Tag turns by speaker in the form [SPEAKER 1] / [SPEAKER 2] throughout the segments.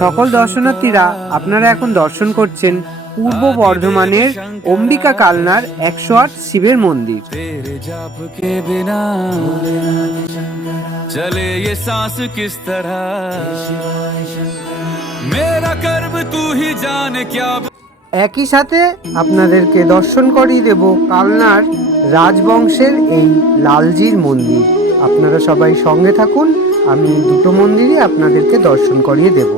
[SPEAKER 1] সকল দর্শনার্থীরা আপনারা এখন দর্শন করছেন পূর্ব বর্ধমানের অম্বিকা কালনার একশো আট শিবের মন্দির
[SPEAKER 2] तेरे जाप के बिना चले ये सांस किस तरह मेरा कर्म तू ही जाने क्या
[SPEAKER 1] একই সাথে আপনাদেরকে দর্শন করিয়ে দেব কালনার রাজবংশের এই লালজির মন্দির আপনারা সবাই সঙ্গে থাকুন আমি দুটো মন্দিরে আপনাদেরকে দর্শন করিয়ে দেব।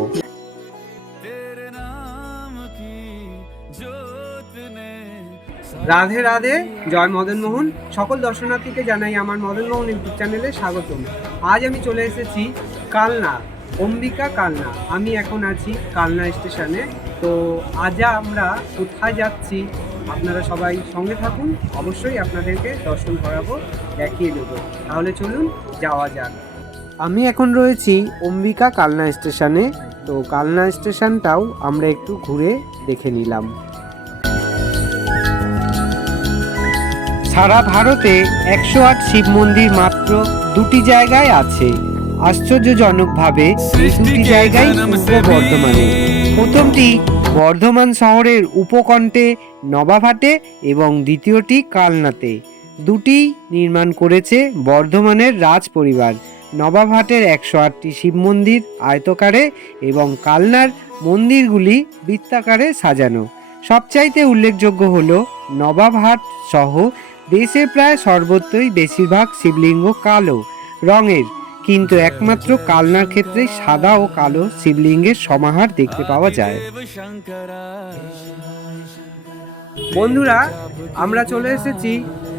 [SPEAKER 1] রাধে রাধে, জয় মদন মোহন। সকল দর্শনার্থীকে জানাই আমার মদন মোহন ইউটিউব চ্যানেলে স্বাগতম। আজ আমি চলে এসেছি কালনা, অম্বিকা কালনা। আমি এখন আছি কালনা স্টেশনে। তো আজ আমরা কোথায় যাচ্ছি, আপনারা সবাই সঙ্গে থাকুন। অবশ্যই আপনাদেরকে দর্শন করাবো, দেখিয়ে দেবো। তাহলে চলুন, যাওয়া যাক। আমি এখন রয়েছি অম্বিকা কালনা স্টেশনে। তো কালনা স্টেশনটাও আমরা একটু ঘুরে দেখে নিলাম। সারা ভারতে একশো আট শিব মন্দির মাত্র দুটি জায়গায় আছে। আশ্চর্যজনকভাবে দুটি জায়গায় পূর্ব বর্ধমানে। প্রথমটি বর্ধমান শহরের উপকণ্ঠে নবাভাটে এবং দ্বিতীয়টি কালনাতে। দুটি নির্মাণ করেছে বর্ধমানের রাজ পরিবার। নবাবহাটের একশো আটটি শিব মন্দির আয়তকারে এবং কালনার মন্দিরগুলি বৃত্তাকারে সাজানো। সবচাইতে উল্লেখযোগ্য হল নবাবহাট সহ দেশে প্রায় সর্বত্রই বেশিরভাগ শিবলিঙ্গ কালো রঙের। কিন্তু একমাত্র কালনার ক্ষেত্রে সাদা ও কালো শিবলিঙ্গের সমাহার দেখতে পাওয়া যায়। বন্ধুরা আমরা চলে এসেছি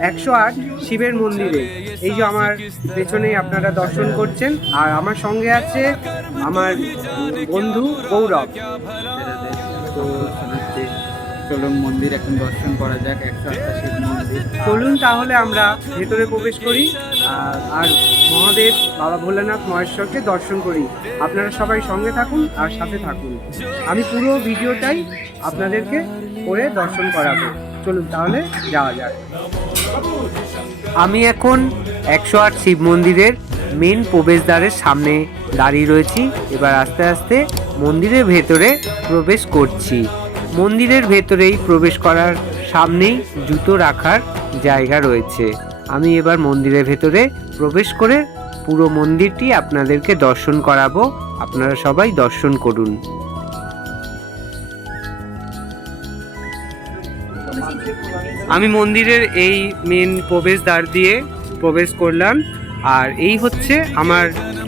[SPEAKER 1] একশো আট শিবের মন্দিরে। এই যে আমার পেছনেই আপনারা দর্শন করছেন আর আমার সঙ্গে আছে আমার বন্ধু গৌরব।
[SPEAKER 3] চলুন মন্দির এখন দর্শন করা যাক একশো আটটা শিব মন্দির।
[SPEAKER 1] চলুন তাহলে আমরা ভেতরে প্রবেশ করি আর আর মহাদেব বাবা ভোলানাথ মহেশ্বরকে দর্শন করি। আপনারা সবাই সঙ্গে থাকুন আর সাথে থাকুন। আমি পুরো ভিডিওটাই আপনাদেরকে করে দর্শন করাবো। চলুন তাহলে যাওয়া যাক। আমি এখন একশো আট শিব মন্দিরের মেন প্রবেশদ্বারের সামনে দাঁড়িয়ে রয়েছি। এবার আস্তে আস্তে মন্দিরের ভেতরে প্রবেশ করছি। মন্দিরের ভেতরেই প্রবেশ করার সামনেই জুতো রাখার জায়গা রয়েছে। আমি এবার মন্দিরের ভেতরে প্রবেশ করে পুরো মন্দিরটি আপনাদেরকে দর্শন করাবো। আপনারা সবাই দর্শন করুন। আমি মন্দিরের এই মেন প্রবেশদ্বার দিয়ে প্রবেশ করলাম। আর এই হচ্ছে আমার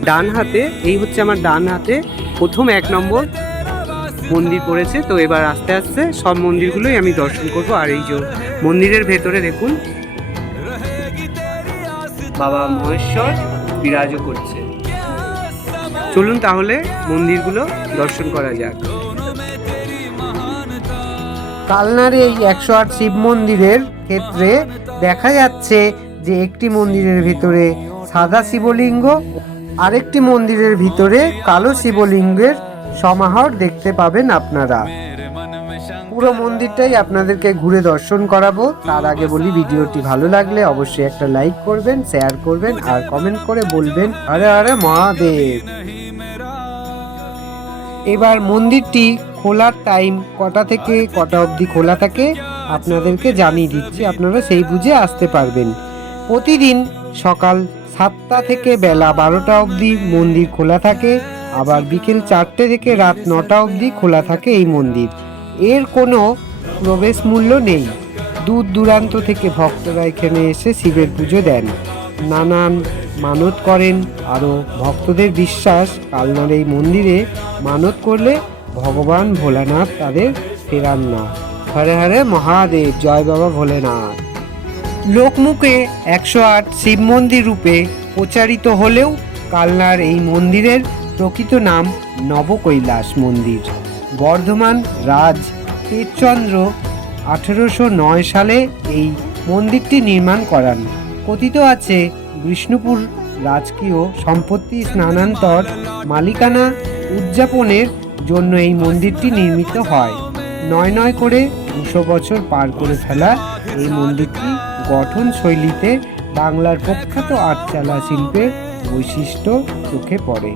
[SPEAKER 1] ডান হাতে, এই হচ্ছে আমার ডান হাতে প্রথম এক নম্বর মন্দির পড়েছে। তো এবার আস্তে আস্তে সব মন্দিরগুলোই আমি দর্শন করব। আর এই যে মন্দিরের ভেতরে দেখুন, বাবা মহেশ্বর বিরাজ করছে। চলুন তাহলে মন্দিরগুলো দর্শন করা যাক। কালনার এই একশো আট শিব মন্দিরের ক্ষেত্রে দেখা যাচ্ছে যে একটি মন্দিরের ভিতরে সাদা শিবলিঙ্গ, আরেকটি মন্দিরের ভিতরে কালো শিবলিঙ্গের সমাহার দেখতে পাবেন আপনারা। পুরো মন্দিরটাই আপনাদেরকে ঘুরে দর্শন করাবো। তার আগে বলি, ভিডিওটি ভালো লাগলে অবশ্যই একটা লাইক করবেন, শেয়ার করবেন, আর কমেন্ট করে বলবেন আরে আরে মহাদেব। এবার মন্দিরটি খোলার টাইম কটা থেকে কটা অবধি খোলা থাকে, আপনাদেরকে জানিয়ে দিচ্ছি, আপনারা সেই বুঝে আসতে পারবেন। প্রতিদিন সকাল সাতটা থেকে বেলা বারোটা অবধি মন্দির খোলা থাকে, আবার বিকেল চারটে থেকে রাত নটা অবধি খোলা থাকে এই মন্দির। এর কোনো প্রবেশ মূল্য নেই। দূর দূরান্ত থেকে ভক্তরা এখানে এসে শিবের পুজো দেন। নানান মানত করেন, আরও ভক্তদের বিশ্বাস কালনার এই মন্দিরে মানত করলে ভগবান ভোলানাথ তাদের ফেরান না। হরে হরে মহাদেব, জয় বাবা ভোলেনাথ। লোকমুখে একশো আট শিব মন্দির রূপে প্রচারিত হলেও কালনার এই মন্দিরের প্রকৃত নাম নবকৈলাস মন্দির। বর্ধমান রাজ তেজচন্দ্র আঠেরোশো নয় সালে এই মন্দিরটি নির্মাণ করান। কথিত আছে, বিষ্ণুপুর রাজকীয় সম্পত্তি স্নানান্তর মালিকানা উদযাপনের জন্য এই মন্দিরটি নির্মিত হয়। নয় নয় করে দুশো বছর পার করে ফেলা এই মন্দিরটি গঠন শৈলীতে বাংলার প্রখ্যাত আটচালা শিল্পের বৈশিষ্ট্য চোখে পড়ে।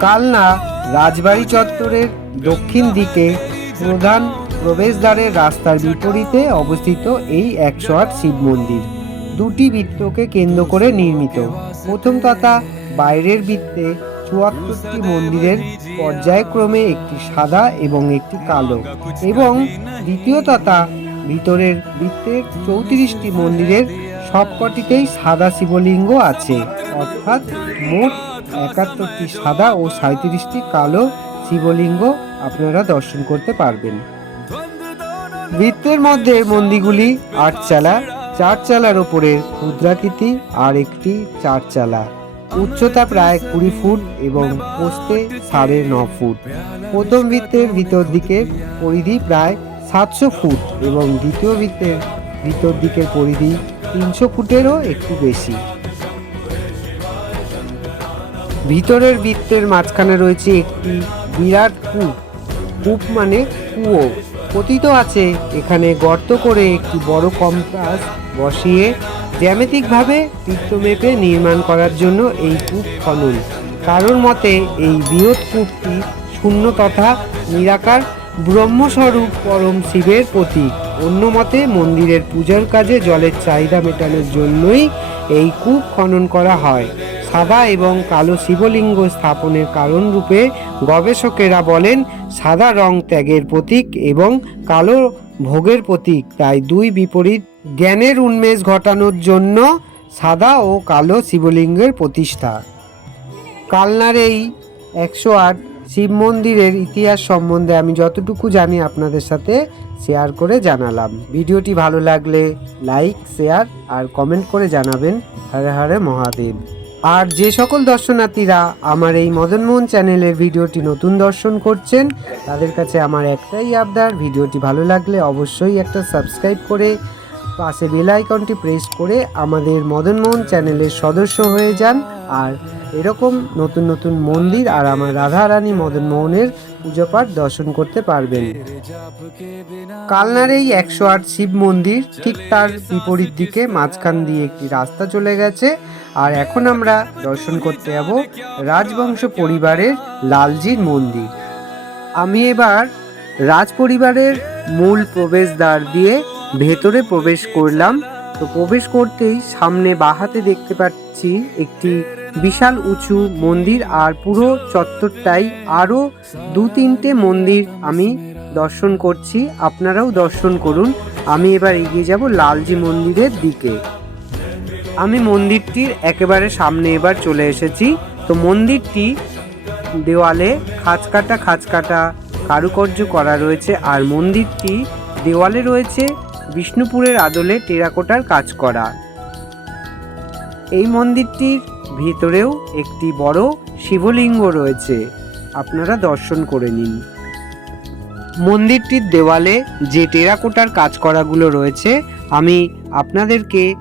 [SPEAKER 1] কালনা রাজবাড়ি চত্বরের দক্ষিণ দিকে প্রধান প্রবেশদ্বারের রাস্তার বিপরীতে অবস্থিত এই একশো আট শিব মন্দির। দুটি বৃত্তকে কেন্দ্র করে নির্মিত। প্রথম তথা বাইরের বৃত্তে চুয়াত্তরটি মন্দিরের পর্যায়ক্রমে একটি সাদা এবং একটি কালো এবং দ্বিতীয় তথা ভিতরের বৃত্তের চৌত্রিশটি মন্দিরের সবকটিতেই সাদা শিবলিঙ্গ আছে। অর্থাৎ মোট একাত্তরটি সাদা ও সাঁত্রিশটি কালো শিবলিঙ্গ আপনারা দর্শন করতে পারবেন। বৃত্তের মধ্যে মন্দিরগুলি আটচালা চার চালার ওপরে ক্ষুদ্রাকৃতি আর একটি চার চালা উচ্চতা প্রায় কুড়ি ফুট এবং পোস্তে সাড়ে ন ফুট। প্রথম বৃত্তের ভিতর দিকের পরিধি প্রায় সাতশো ফুট এবং দ্বিতীয় বৃত্তের ভিতর দিকের পরিধি তিনশো ফুটেরও একটু বেশি। ভিতরের বৃত্তের মাঝখানে রয়েছে একটি বিরাট কূপ। কূপ মানে কুয়ো। কথিত আছে, এখানে গর্ত করে একটি বড় কম্পাস বসিয়ে জ্যামিতিকভাবে বৃত্ত মেপে নির্মাণ করার জন্য এই কূপ খনন। কারোর মতে, এই বৃহৎ কূপটি শূন্য তথা নিরাকার, ব্রহ্মস্বরূপ পরম শিবের প্রতীক। অন্য মতে, মন্দিরের পূজার কাজে জলের চাহিদা মেটানোর জন্যই এই কূপ খনন করা হয়। সাদা এবং কালো শিবলিঙ্গ স্থাপনের কারণ রূপে গবেষকেরা বলেন, সাদা রং ত্যাগের প্রতীক এবং কালো ভোগের প্রতীক, তাই দুই বিপরীত জ্ঞানের উন্মেষ ঘটানোর জন্য সাদা ও কালো শিবলিঙ্গের প্রতিষ্ঠা। কালনার এই একশো আট শিব মন্দিরের ইতিহাস সম্বন্ধে আমি যতটুকু জানি আপনাদের সাথে শেয়ার করে জানালাম। ভিডিওটি ভালো লাগলে লাইক, শেয়ার আর কমেন্ট করে জানাবেন হরে হরে মহাদেব। আর যে সকল দর্শনার্থীরা আমার এই মদনমোহন চ্যানেলের ভিডিওটি নতুন দর্শন করছেন, তাদের কাছে আমার একটাই আবদার, ভিডিওটি ভালো লাগলে অবশ্যই একটা সাবস্ক্রাইব করে পাশে বেল আইকনটি প্রেস করে আমাদের মদনমোহন চ্যানেলের সদস্য হয়ে যান। আর এরকম নতুন নতুন মন্দির আর আমার রাধারানী মদনমোহনের পুজো পাঠ দর্শন করতে পারবেন। কালনার এই একশো আট শিব মন্দির ঠিক তার বিপরীত দিকে মাঝখান দিয়ে একটি রাস্তা চলে গেছে। আর এখন আমরা দর্শন করতে যাব রাজবংশ পরিবারের লালজির মন্দির। আমি এবার রাজ পরিবারের মূল প্রবেশদ্বার দিয়ে ভেতরে প্রবেশ করলাম। তো প্রবেশ করতেই সামনে বাহাতে দেখতে পাচ্ছি একটি বিশাল উঁচু মন্দির আর পুরো চত্বরটাই আরও দু তিনটে মন্দির আমি দর্শন করছি। আপনারাও দর্শন করুন। আমি এবার এগিয়ে যাব লালজি মন্দিরের দিকে। আমি মন্দিরটির একেবারে সামনে এবার চলে এসেছি। তো মন্দিরটি দেওয়ালে খাঁচ কাটা খাঁচ কাটা কারুকার্য করা রয়েছে আর মন্দিরটি দেওয়ালে রয়েছে বিষ্ণুপুরের আদলে টেরাকোটার কাজ করা। এই মন্দিরটির ভিতরেও একটি বড় শিবলিঙ্গ রয়েছে। আপনারা দর্শন করে নিন। মন্দিরটির দেওয়ালে যে টেরাকোটার কাজ করাগুলো রয়েছে, আমি আপনাদেরকে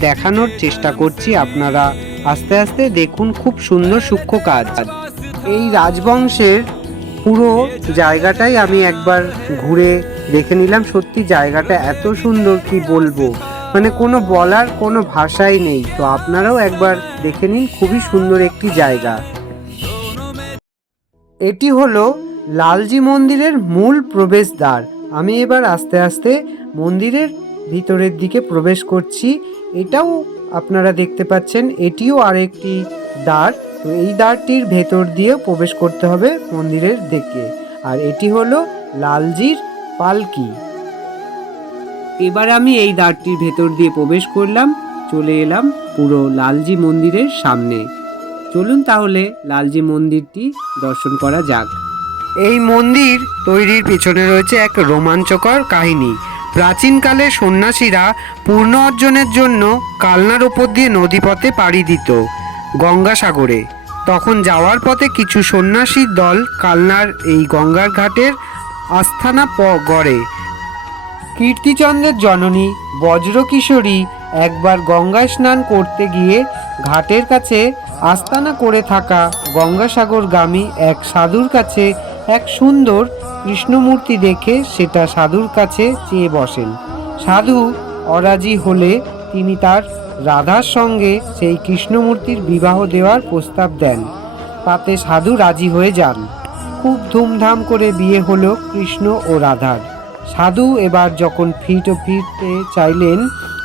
[SPEAKER 1] দেখানোর চেষ্টা করছি। আপনারা আস্তে আস্তে দেখুন, খুব সুন্দর সূক্ষ্ম কাজ। এই রাজবংশের পুরো জায়গাটাই আমি একবার ঘুরে দেখে নিলাম। সত্যি জায়গাটা এত সুন্দর, কি বলব? মানে কোনো বলার কোনো ভাষাই নেই। তো আপনারাও একবার দেখে নিন, খুবই সুন্দর একটি জায়গা। এটি হলো লালজি মন্দিরের মূল প্রবেশদ্বার। আমি এবার আস্তে আস্তে মন্দিরের ভিতরের দিকে প্রবেশ করছি। এটাও আপনারা দেখতে পাচ্ছেন, এটিও আরেকটি দ্বার। তো এই দ্বারটির ভেতর দিয়ে প্রবেশ করতে হবে মন্দিরের দিকে। আর এটি হলো লালজির পালকি। এবার আমি এই দ্বারটির ভেতর দিয়ে প্রবেশ করলাম, চলে এলাম পুরো লালজি মন্দিরের সামনে। চলুন তাহলে লালজি মন্দিরটি দর্শন করা যাক। এই মন্দির তৈরির পিছনে রয়েছে এক রোমাঞ্চকর কাহিনী। প্রাচীনকালে সন্ন্যাসীরা পূর্ণ অর্জনের জন্য কালনার ওপর দিয়ে নদীপথে পাড়ি দিত। গঙ্গাসাগরে। তখন যাওয়ার পথে কিছু সন্ন্যাসীর দল কালনার এই গঙ্গার ঘাটের আস্থানা প গড়ে। কীর্তিচন্দ্রের জননী বজ্রকিশোরী একবার গঙ্গায় স্নান করতে গিয়ে ঘাটের কাছে আস্তানা করে থাকা গঙ্গাসাগরগামী এক সাধুর কাছে এক সুন্দর কৃষ্ণমূর্তি দেখে সেটা সাধুর কাছে চেয়ে বসেন। সাধু অরাজি হলে তিনি তার রাধার সঙ্গে সেই কৃষ্ণমূর্তির বিবাহ দেওয়ার প্রস্তাব দেন। তাতে সাধু রাজি হয়ে যান। খুব ধুমধাম করে বিয়ে হলো কৃষ্ণ ও রাধার। সাধু এবার যখন ফিট ও ফিরতে চাইলেন,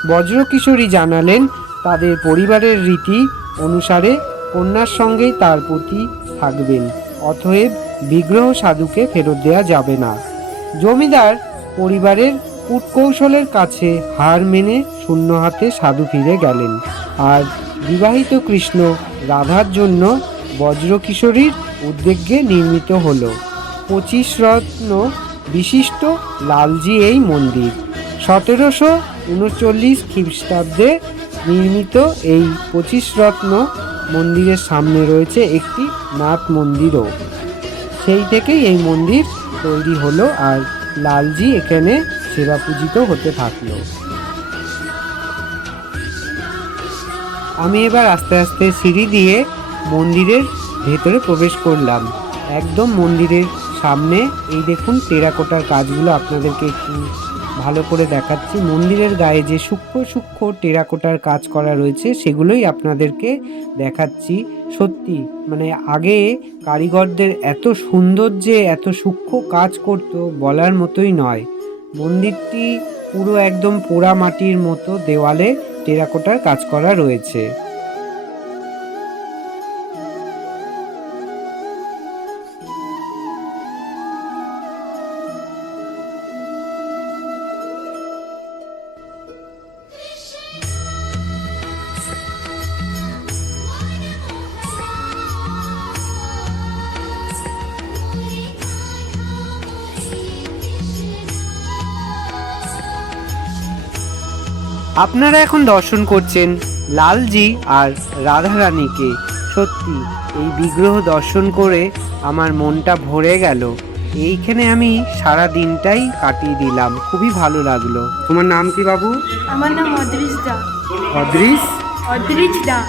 [SPEAKER 1] বজ্রকিশোরী জানালেন তাদের পরিবারের রীতি অনুসারে কন্যার সঙ্গেই তার প্রতি থাকবেন, অতএব বিগ্রহ সাধুকে ফেরত দেওয়া যাবে না। জমিদার পরিবারের কূটকৌশলের কাছে হার মেনে শূন্য হাতে সাধু ফিরে গেলেন। আর বিবাহিত কৃষ্ণ রাধার জন্য বজ্রকিশোরীর উদ্যোগে নির্মিত হল। পঁচিশ রত্ন বিশিষ্ট লালজি এই মন্দির। সতেরোশো উনচল্লিশ খ্রিস্টাব্দে নির্মিত এই পঁচিশ রত্ন মন্দিরের সামনে রয়েছে একটি নাথ মন্দিরও। সেই থেকেই এই মন্দির তৈরি হলো আর লালজি এখানে সেবা পূজিত হতে থাকল। আমি এবার আস্তে আস্তে সিঁড়ি দিয়ে মন্দিরের ভেতরে প্রবেশ করলাম। একদম মন্দিরের সামনে, এই দেখুন টেরাকোটার কাজগুলো আপনাদেরকে একটু ভালো করে দেখাচ্ছি। মন্দিরের গায়ে যে সূক্ষ্ম সূক্ষ্ম টেরাকোটার কাজ করা রয়েছে, সেগুলোই আপনাদেরকে দেখাচ্ছি। সত্যি মানে আগে কারিগরদের এত সুন্দর যে, এত সূক্ষ্ম কাজ করতো বলার মতোই নয়। মন্দিরটি পুরো একদম পোড়া মাটির মতো দেওয়ালে টেরাকোটার কাজ করা রয়েছে। আপনারা এখন দর্শন করছেন লালজি আর রাধারানীকে। সত্যি এই বিগ্রহ দর্শন করে আমার মনটা ভরে গেল। এইখানে আমি সারা দিনটাই কাটিয়ে দিলাম। খুবই ভালো লাগল। তোমার নাম কি বাবু?
[SPEAKER 4] আমার নাম অদ্রিজ দা।
[SPEAKER 1] অদৃশ?
[SPEAKER 4] অদ্রিজ দা।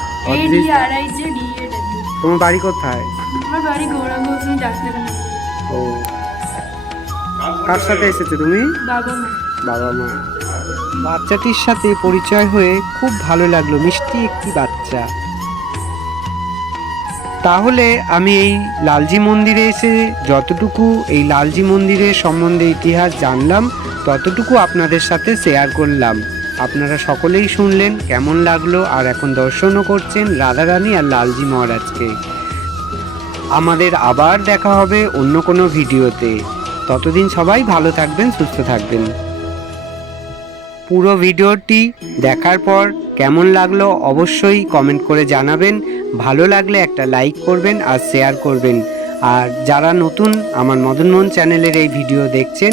[SPEAKER 1] তোমার বাড়ি কোথায়?
[SPEAKER 4] আমার বাড়ি গৌরাঙ্গ হোসেন
[SPEAKER 1] ও। কার সাথে এসেছ তুমি?
[SPEAKER 4] বাবা মা।
[SPEAKER 1] বাবা মা বাচ্চাটির সাথে পরিচয় হয়ে খুব ভালো লাগল মিষ্টি একটি বাচ্চা। তাহলে আমি এই লালজি মন্দিরে এসে যতটুকু এই লালজি মন্দিরের সম্বন্ধে ইতিহাস জানলাম, ততটুকু আপনাদের সাথে শেয়ার করলাম। আপনারা সকলেই শুনলেন কেমন লাগল আর এখন দর্শনও করছেন রাধারানী আর লালজি মহারাজকে। আমাদের আবার দেখা হবে অন্য কোনো ভিডিওতে। ততদিন সবাই ভালো থাকবেন, সুস্থ থাকবেন। পুরো ভিডিওটি দেখার পর কেমন লাগল অবশ্যই কমেন্ট করে জানাবেন। ভালো লাগলে একটা লাইক করবেন আর শেয়ার করবেন। আর যারা নতুন আমার মদনমোহন চ্যানেলের এই ভিডিও দেখছেন,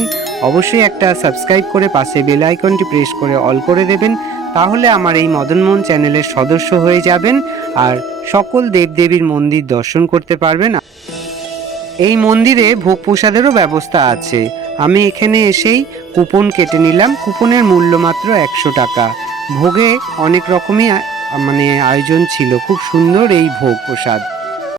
[SPEAKER 1] অবশ্যই একটা সাবস্ক্রাইব করে পাশে বেল আইকনটি প্রেস করে অল করে দেবেন। তাহলে আমার এই মদনমোহন চ্যানেলের সদস্য হয়ে যাবেন আর সকল দেবদেবীর মন্দির দর্শন করতে পারবেন। এই মন্দিরে ভোগ প্রসাদেরও ব্যবস্থা আছে। আমি এখানে এসেই কুপন কেটে নিলাম। কুপনের মূল্য মাত্র একশো টাকা। ভোগে অনেক রকমই মানে আয়োজন ছিল। খুব সুন্দর এই ভোগ প্রসাদ।